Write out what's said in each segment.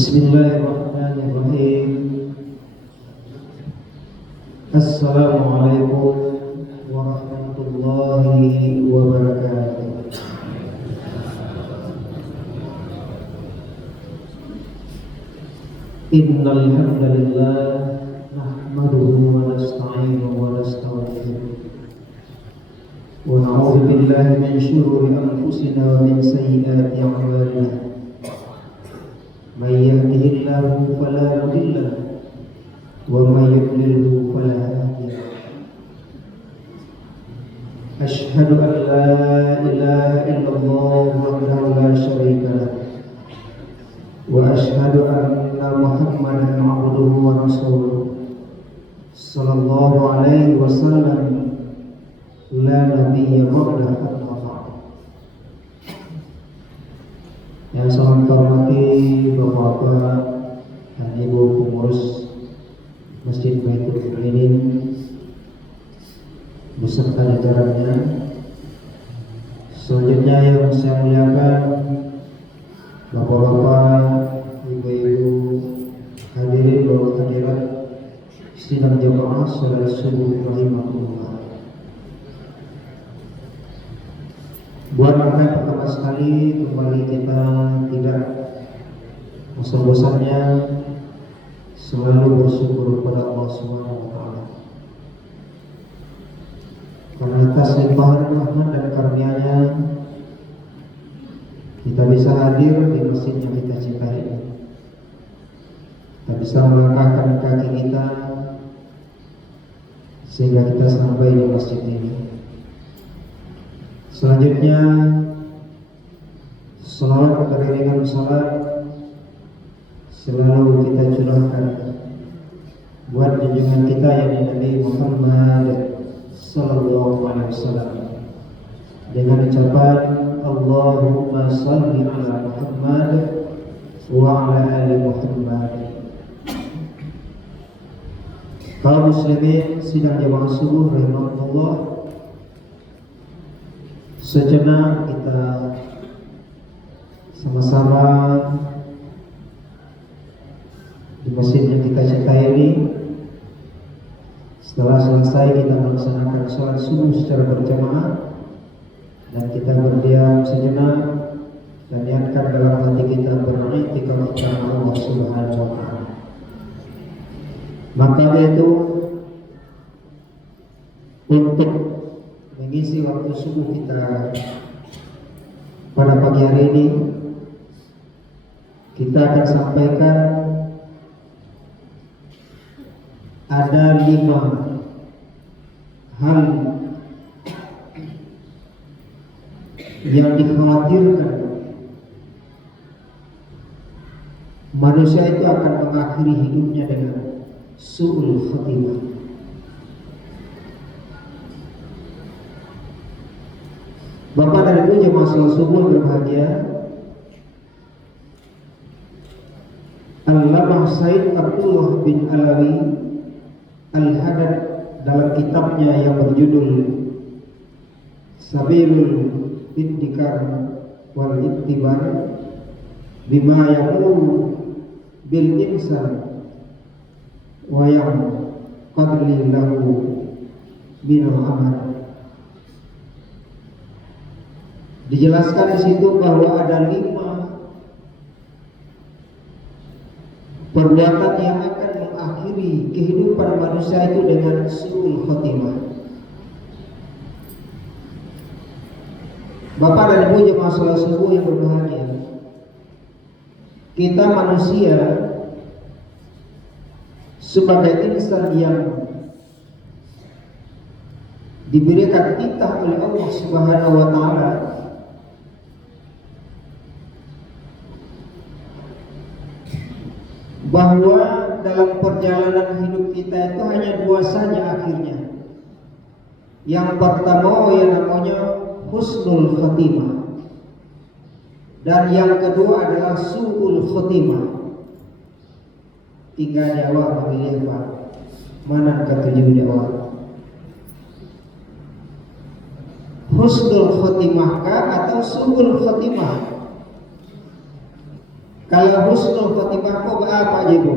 Bismillahirrahmanirrahim. Assalamualaikum warahmatullahi wabarakatuh. Innal hamdalillah nahmaduhu wa nasta'inuhu wa nastaghfiruh wa na'udzu billahi min shururi anfusina wa min sayyiati a'malina. من يهده الله فلا مضل له ومن يضلل فلا هادي له. أشهد أن لا إله إلا الله وحده لا شريك له وأشهد أن محمدا عبده ورسوله صلى الله عليه وسلم لا نبي بعده. Yang saya hormati Bapak-bapak dan Ibu pengurus Masjid Baitul Mukminin beserta jajarannya. Selanjutnya yang saya muliakan Bapak-bapak, Ibu-ibu, hadirin Bapak hadirat sidang jamaah salat subuh rahimahullah. Buat rangkaian pertama sekali kembali kita tidak bosan-bosannya selalu bersyukur kepada Allah Subhanahu wa taala. Karena atas limpahan rahmat dan karunia-Nya kita bisa hadir di masjid yang kita cintai. Kita bisa melangkahkan kaki kita sehingga kita sampai di masjid ini. Selanjutnya salawat beriringan salat selalu kita curahkan buat junjungan kita yang Nabi Muhammad sallallahu alaihi wasallam dengan ucapan Allahumma shalli ala Muhammad wa ala ali Muhammad. Kaum muslimin sidang jamaah subuh rahimahullah, sejenak kita sama-sama di masjid yang kita cintai ini. Setelah selesai kita melaksanakan sholat subuh secara berjamaah dan kita berdiam sejenak dan niatkan dalam hati kita beriktikaf kepada Allah Subhanahu wa taala. Maka itu untuk mengisi waktu subuh kita pada pagi hari ini, kita akan sampaikan ada 5 hal yang dikhawatirkan manusia itu akan mengakhiri hidupnya dengan su'ul khatimah. Bapak dan Ibu jemaah salat subuh berbahagia, Al-Allamah Said Abdullah bin Alawi Al-Hadad dalam kitabnya yang berjudul Sabilul Intikar wal Ittibar bima yaqulu bil insan wa yang qadli lahu min al-amal. Dijelaskan di situ bahwa ada 5 perbuatan yang akan mengakhiri kehidupan manusia itu dengan su'ul khotimah. Bapak dan Ibu jemaah salat subuh yang berbahagia, kita manusia sebagai insan yang diberikan titah oleh Allah Subhanahu wa taala bahwa dalam perjalanan hidup kita itu hanya 2 saja akhirnya. Yang pertama yang namanya husnul khatimah, dan yang kedua adalah su'ul khatimah. 3 jawab memilih Pak, mana ketujuh jawab? Husnul khatimah atau su'ul khatimah? Kalau husnul khotimah kok apa Ibu?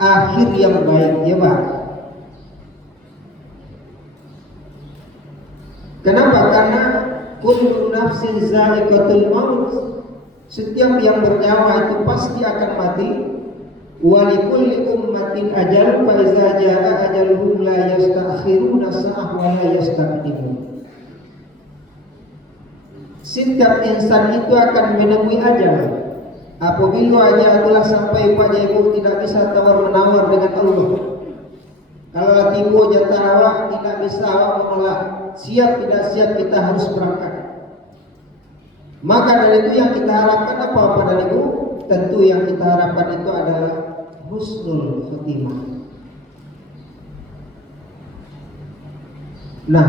Akhir yang baik, ya Pak. Kenapa? Karena kullu nafsin za'iqatul maut. Setiap yang bernyawa itu pasti akan mati. Wa likulli ummatin ajal fa iza jaa ajaluhum la yasta'khiruna sa'ah wa la yastaqdimun. Setiap insan itu akan menemui ajal. Apabila ajal telah sampai pada ibu tidak bisa tawar menawar dengan Allah. Kalau tiba jatah awak tidak bisa awak menolak. Siap tidak siap kita harus berangkat. Maka dari itu yang kita harapkan apa pada ibu? Tentu yang kita harapkan itu adalah husnul khotimah. Nah,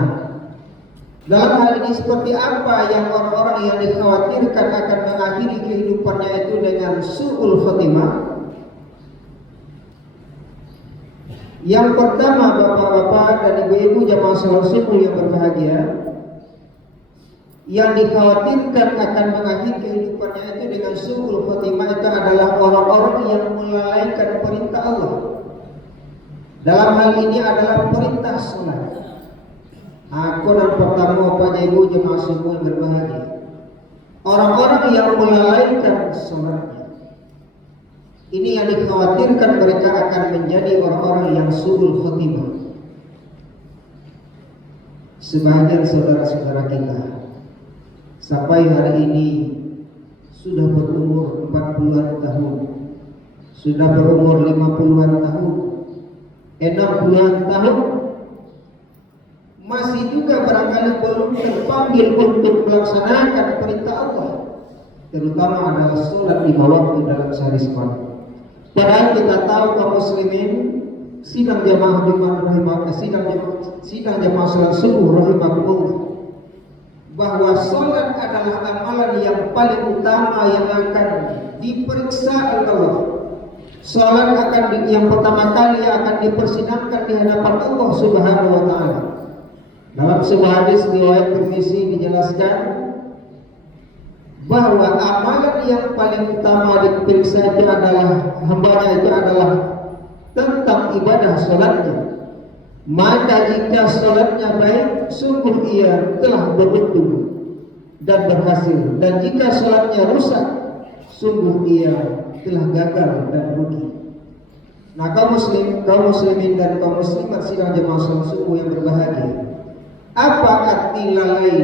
dalam hal ini seperti apa yang orang-orang yang dikhawatirkan akan mengakhiri kehidupannya itu dengan su'ul khotimah? Yang pertama, bapak-bapak dan ibu-ibu jamaah salat subuh yang berbahagia, yang dikhawatirkan akan mengakhiri kehidupannya itu dengan su'ul khotimah itu adalah orang-orang yang melalaikan perintah Allah. Dalam hal ini adalah perintah salat. Aku dan pertama pada ibu jemaah semua berbahagia. Orang-orang yang melalaikan salatnya, ini yang dikhawatirkan mereka akan menjadi orang-orang yang su'ul khotimah. Sebagian saudara-saudara kita sampai hari ini sudah berumur 40-an tahun, sudah berumur 50-an tahun, 60-an tahun, masih juga barangkali belum terpanggil untuk melaksanakan perintah Allah, terutama adalah sholat 5 waktu dalam sehari semalam. Padahal kita tahu kaum muslimin sidang jamaah Jumat rahimahullah, sidang jamaah salat subuh rahimahullah, bahwa sholat adalah amalan yang paling utama yang akan diperiksa oleh Allah. Sholat yang pertama kali akan dipersidangkan di hadapan Allah Subhanahu wa taala. Dalam sebuah hadis riwayat Tirmizi dijelaskan bahwa amalan yang paling utama diperiksa itu adalah hambanya itu adalah tentang ibadah sholatnya. Maka jika sholatnya baik, sungguh ia telah beruntung dan berhasil. Dan jika sholatnya rusak, sungguh ia telah gagal dan rugi. Nah, kaum muslimin dan kaum muslimat sidang jemaah salat subuh yang berbahagia, apa arti lalai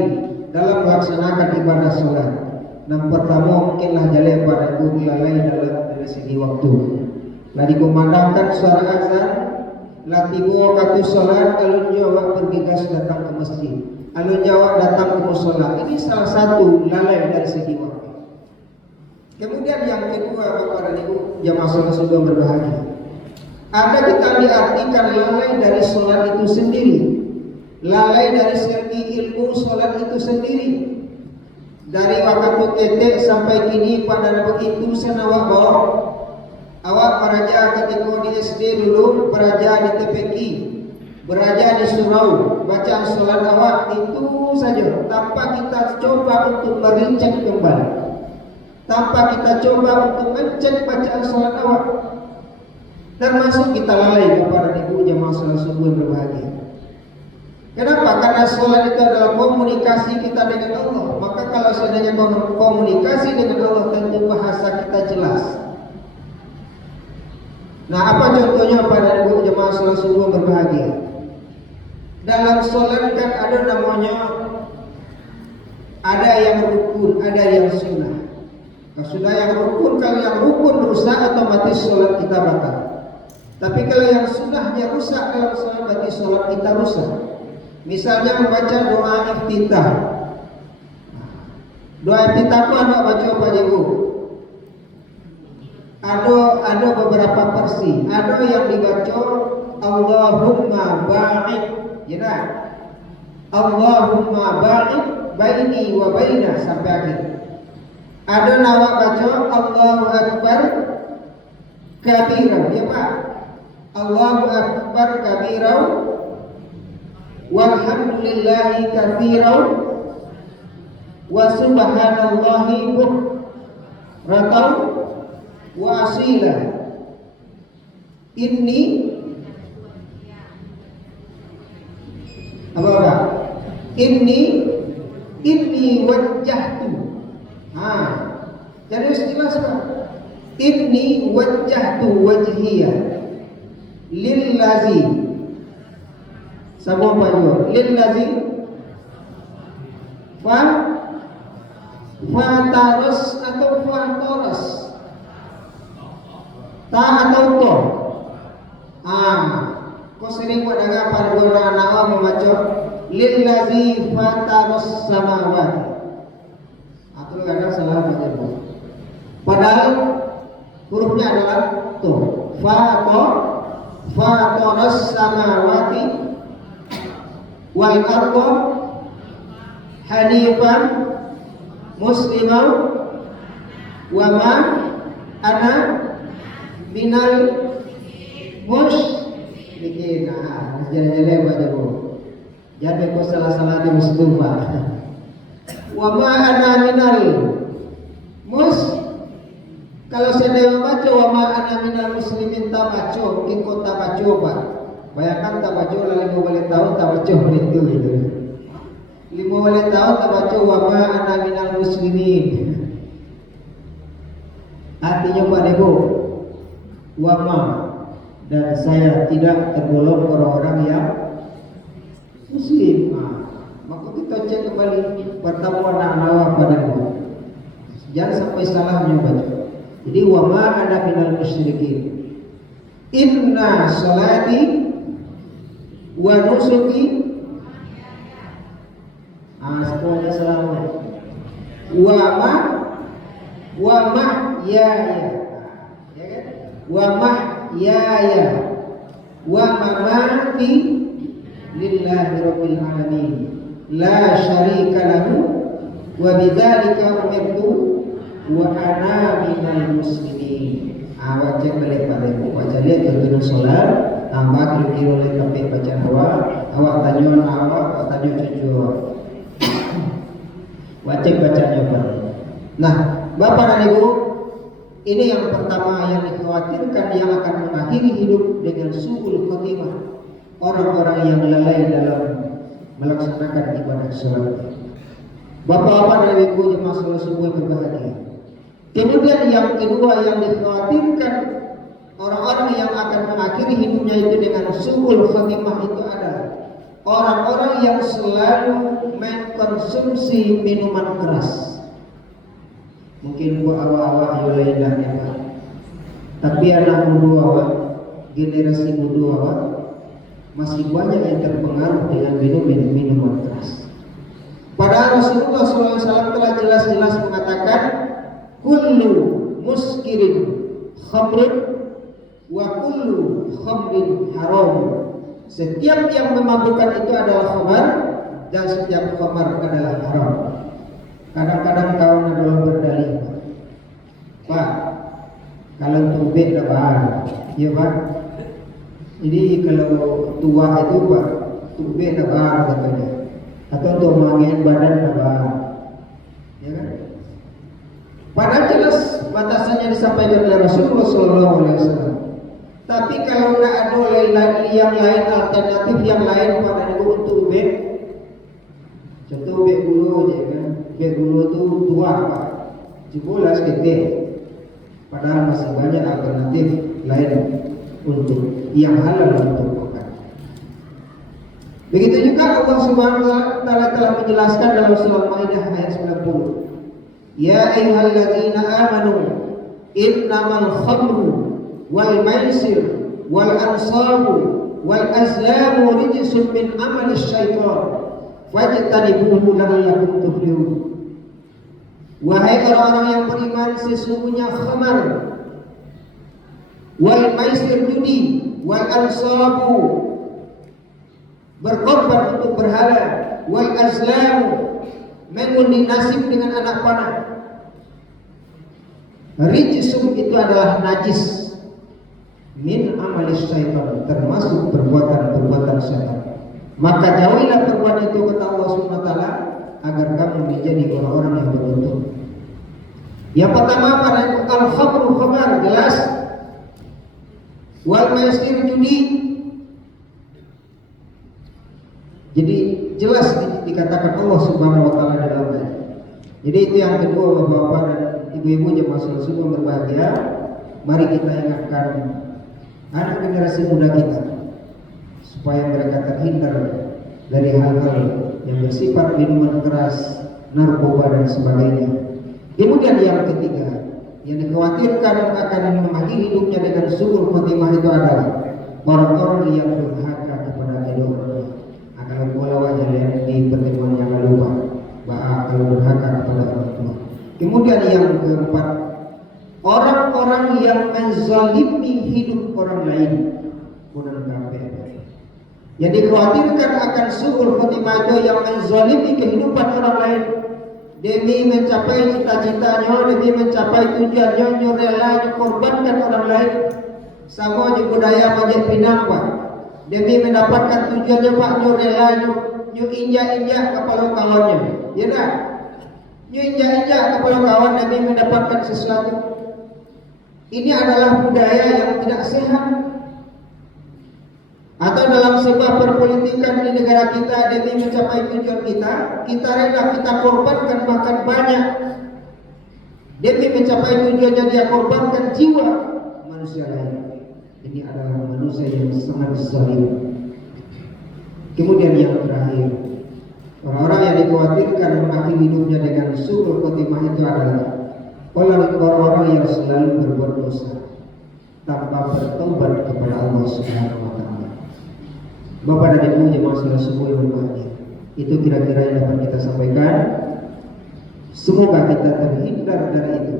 dalam melaksanakan ibadah sholat? Yang pertama mungkinlah jalan pada guru lalai dari segi waktu. Lah dikumandangkan suara azan, lah tiba waktu sholat, alun jawab bergegas datang ke masjid, alun jawab datang ke musola. Ini salah satu lalai dari segi waktu. Kemudian yang kedua, Bapak dan Ibu jamaah salat subuh berbahagia, ada kita diartikan lalai dari sholat itu sendiri. Lalai dari segi ilmu sholat itu sendiri. Dari waktu tetek sampai kini pada begitu senawak bawa. Awak beraja ketika di SD dulu, beraja di TPQ, beraja di surau, bacaan sholat awak itu saja, tanpa kita coba untuk merincang kembali, tanpa kita coba untuk mencek bacaan sholat awak. Termasuk kita lalai kepada ibu jamaah salat subuh berbahagia. Kenapa? Karena sholat itu adalah komunikasi kita dengan Allah. Maka kalau seandainya komunikasi dengan Allah, tentu bahasa kita jelas. Nah, apa contohnya pada ibu jemaah salat subuh berbahagia? Dalam sholat kan ada namanya, ada yang rukun, ada yang sunnah. Kalau sudah yang rukun, kalau yang rukun rusak, otomatis sholat kita batal. Tapi kalau yang sunnahnya rusak dalam sholat, berarti sholat kita rusak. Misalnya membaca doa iftitah. Doa iftitah itu ada baca apa Ibu? Ada beberapa versi. Ada yang dibaca Allahumma ba'id, ya nah? Allahumma ba'id baini wa baina sampai akhir. Ada nawak baca Allahu akbar kabira, ya Pak? Allahu akbar kabira walhamdulillahi katsiran wa subhanallahi bukratan wa asila. Inni apa? Inni wajjahtu. Jadi jelas Pak. Inni wajjahtu wajhiya lillazi. Sama Pak Jo. Lillazi fataros atau fataros. Ta atau to. Kau sering pada pada anak membaca lillazi fataros samawati. Atau kadang salah baca. Padahal hurufnya adalah to. Fataros samawati wal arda hanifan musliman wa ma ana minal musyrikin. Jalan-jalan Pak Joko. Jangan kau salah-salah di Mustafa. Wa ma ana minal kalau saya membaca wa ma ana minal muslimin tabaco, ikut tabaco Pak. Bayangkan tabaco lalu 5 tahun tabaco itu gitu. 5 tahun tabaco wa ma ana minal muslimin. Artinya Pak Debo, wa ma dan saya tidak tergolong orang-orang yang muslim. Maka kita cek kembali pertemuan nawa pada itu. Jangan sampai salah membaca. Jadi wa ma ana minal musyrikin. Inna salati wa nusuki. Semuanya salah. Wa mahyaya. Ya kan? Wa mahyaya wa mamati lillahi rabbil alamin la syarika lahu wa bidzalika umirtu wa ana minal muslimin. Wajib balik pada baca lihat terjun solar tambah kira-kira oleh tapi baca awak tanya cucu wajib bacanya Pak. Nah Bapak dan Ibu, ini yang pertama yang dikhawatirkan yang akan mengakhiri hidup dengan su'ul khotimah, orang-orang yang lalai dalam melaksanakan ibadah sholat. Bapak-bapak dan Ibu jemaah salat subuh berbahagia. Kemudian yang kedua yang dikhawatirkan orang-orang yang akan mengakhiri hidupnya itu dengan su'ul khotimah itu adalah orang-orang yang selalu mengkonsumsi minuman keras. Mungkin buat awak-awak yang lainnya Pak. Tapi anak muda awak, generasi muda awak masih banyak yang terpengaruh dengan minuman keras. Padahal Rasulullah SAW telah jelas-jelas mengatakan kullu muskirin khamrin wa kullu khamrin haram. Setiap yang memabukkan itu adalah khamar dan setiap khamar adalah haram. Kadang-kadang kawan adalah berdalih, Pak, kalau tubik dah bahan, ya Pak. Jadi kalau tua itu Pak, tubik dah bahan katanya, atau untuk mengangin badan dah bahan, ya kan? Padahal jelas batasannya disampaikan oleh Rasulullah SAW. Tapi kalau tidak ada yang lain alternatif yang lain pada untuk tubik, contoh tubik bulu je kan. Bek dulu itu tua Pak, jelas ketik. Padahal masih banyak alternatif lain untuk yang halal untuk makan. Begitu juga Allah Subhanahu wa taala telah menjelaskan dalam surah Maidah ayat 90. Ya ayyuhalladzina amanu innamal khamru wal maisir wal ansabu wal azlamu rijsun min amali syaitan fajtanibuhu la'allakum tuflihun. Wahai orang-orang yang beriman, sesungguhnya khamar, wal maisir judi, wal ansabu berkorban untuk berhala, wal azlamu mengundi nasib dengan anak panah. Rijsun itu adalah najis min amali syaitan, termasuk perbuatan-perbuatan syaitan. Maka jauhilah perbuatan itu kata Allah Subhanahu wa taala agar kamu menjadi orang-orang yang beruntung. Yang pertama pada al-khamru khamar, gelas, wal maisir, judi. Jadi jelas dikatakan Allah Subhanahu wa taala dalam ayat. Jadi itu yang kedua, Bapak-bapak dan ibu-ibu jemaah salat semua berbahagia. Mari kita ingatkan anak generasi muda kita supaya mereka terhindar dari hal-hal yang bersifat minuman keras, narkoba dan sebagainya. Kemudian yang ketiga, yang dikhawatirkan akan mengakhiri hidupnya dengan suul khotimah itu adalah orang-orang yang durhaka kepada kedua orang tua. Akan bola wajah di pertemuan yang lalu, Pak, kalau durhaka kepada orang tua. Kemudian yang keempat, orang-orang yang menzalimi hidup orang lain, bukan kafir. Yang dikhawatirkan akan suul khotimah itu yang menzalimi kehidupan orang lain demi mencapai cita-citanya, demi mencapai tujuannya, rela korbankan orang lain. Sama di budaya Majid Pinang, Pak, demi mendapatkan tujuannya, Pak, rela injak-injak kepala kawannya, ya tak? Injak-injak kepala kawan demi mendapatkan sesuatu. Ini adalah budaya yang tidak sehat. Atau dalam sebuah perpolitikan di negara kita demi mencapai tujuan kita rela kita korbankan bahkan banyak demi mencapai tujuannya, dia korbankan jiwa manusia lain. Ini adalah manusia yang sangat zalim. Kemudian yang terakhir, orang-orang yang dikhawatirkan mengakhiri hidupnya dengan suul khotimah itu adalah orang-orang yang selalu berbuat dosa tanpa bertobat kepada Allah Subhanahu wa taala. Bapak dan Ibu jemaah salat semua yang berbahagia, itu kira-kira yang dapat kita sampaikan. Semoga kita terhindar dari itu,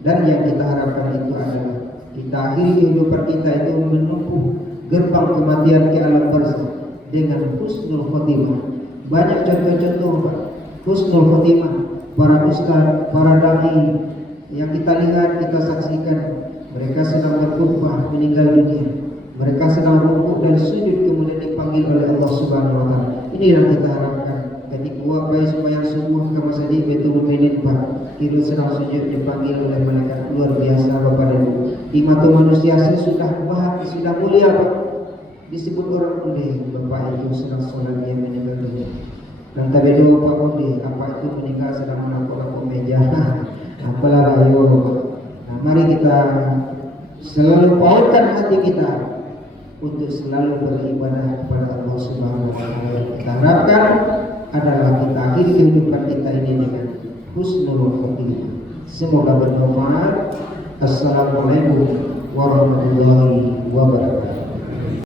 dan yang kita harapkan itu adalah kita akhiri kehidupan kita itu menempuh gerbang kematian ke alam barzakh dengan husnul khotimah. Banyak contoh-contoh, Pak, husnul khotimah, para ustaz, para dai yang kita lihat, kita saksikan, mereka sedang berkhutbah meninggal dunia. Mereka sedang rukuk dan sujud kemudian dipanggil oleh Allah Subhanahu wa taala. Ini yang kita harapkan. Ketika bayi sembahyang subuh ke masjid Baitul Mukminin, Pak, kira sedang sujud dipanggil oleh malaikat, luar biasa Bapak dan Ibu. Di mata manusia sudah bahat, sudah mulia, Pak. Disebut orang mulia, Bapak itu sedang sholat dia meninggal dunia. Dan tapi dulu Pak Mundi, apa itu meninggal sedang menakut-nakut meja. Apalah ayo. Nah, mari kita selalu pautkan hati kita untuk selalu beribadah kepada Allah Subhanahu wa taala. Kita harapkan adalah kita akhiri kehidupan kita ini dengan husnul khotimah. Semoga bermanfaat. Assalamualaikum warahmatullahi wabarakatuh.